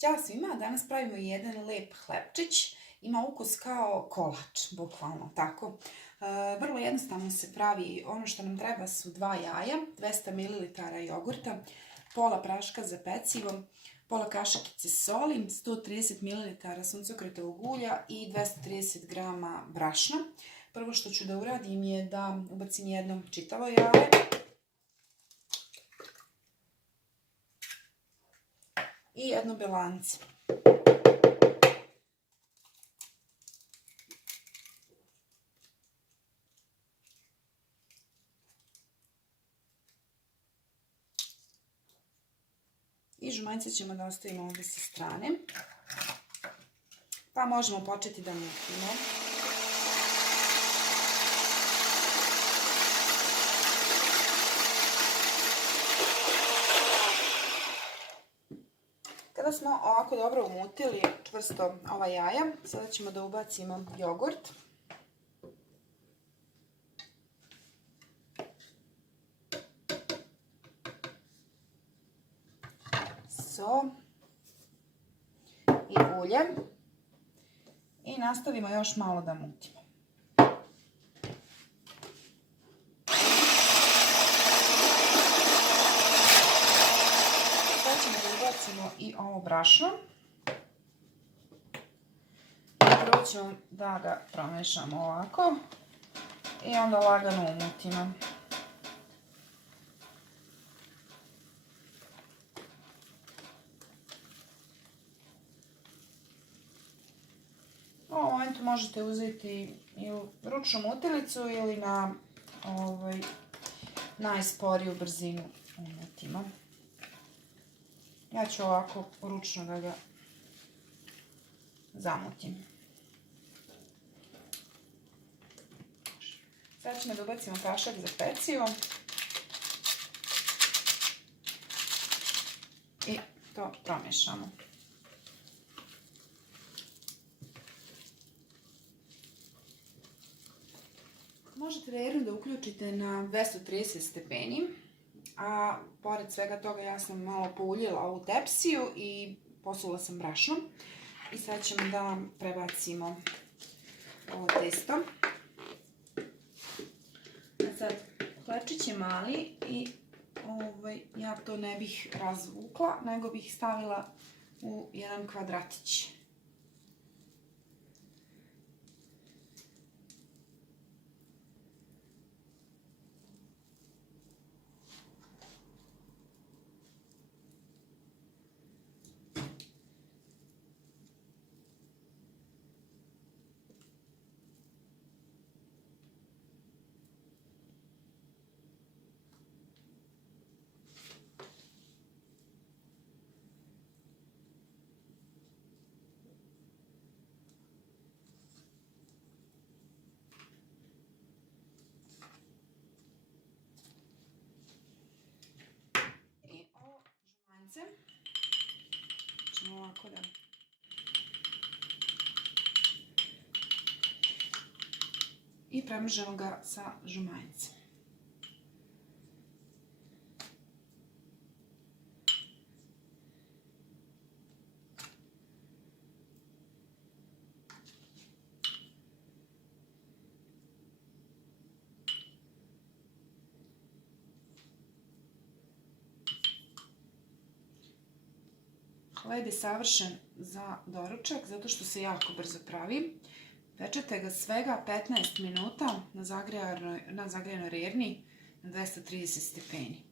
Ćao svima, danas pravimo jedan lep hlebčić. Ima ukus kao kolač, bukvalno tako. Vrlo jednostavno se pravi. Ono što nam treba su 2 jaja, 200 ml jogurta, pola praška za pecivo, pola kašikice soli, 130 ml suncokretovog ulja i 230 g brašna. Prvo što ću da uradim je da ubacim jedno čitavo jaje i jedno belance. I žumanjce ćemo da ostavimo ovdje sa strane. Pa možemo početi da mutimo. Kada smo ovako dobro umutili čvrsto ova jaja, sada ćemo da ubacimo jogurt. So i ulje. I nastavimo još malo da mutimo. Sad ćemo da ubacimo i ovo brašno. Prvo ćemo da ga promešamo ovako i onda lagano umutimo. U ovom momentu možete uzeti ili ručnu mutilicu ili na najsporiju brzinu umutimo. Ja ću ovako ručno da ga zamutim. Sad ćemo da ubacimo prašak za pecivo i to promješamo. Možete vjerno da uključite na 230 stepeni, a pored svega toga ja sam malo pouljila ovu tepsiju i posula sam brašnom. I sad ćemo da prebacimo ovo testo. Sad, hlebčić je mali i ja to ne bih razvukla, nego bih stavila u jedan kvadratić. Ćemo ovako da i premržemo ga sa žumanjcem. Hleb je savršen za doručak zato što se jako brzo pravi. Pečete ga svega 15 minuta na zagrejanoj rerni na 230 stepeni.